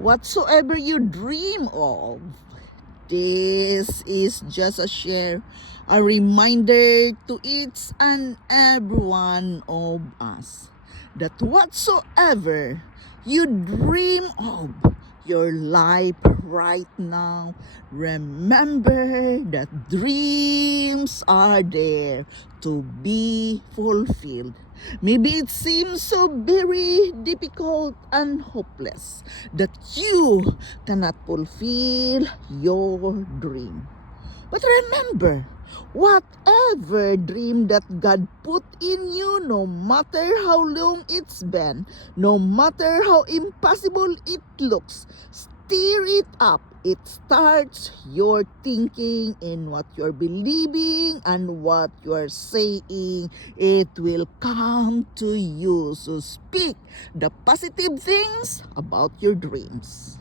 whatsoever you dream of. This is just a share, a reminder to each and every one of us that whatsoever you dream of your life right now, remember that dreams are there to be fulfilled. Maybe it seems so very difficult and hopeless that you cannot fulfill your dream. But remember, whatever dream that God put in you, no matter how long it's been, no matter how impossible it looks, stir it up. It starts your thinking in what you're believing and what you're saying. It will come to you. So speak the positive things about your dreams.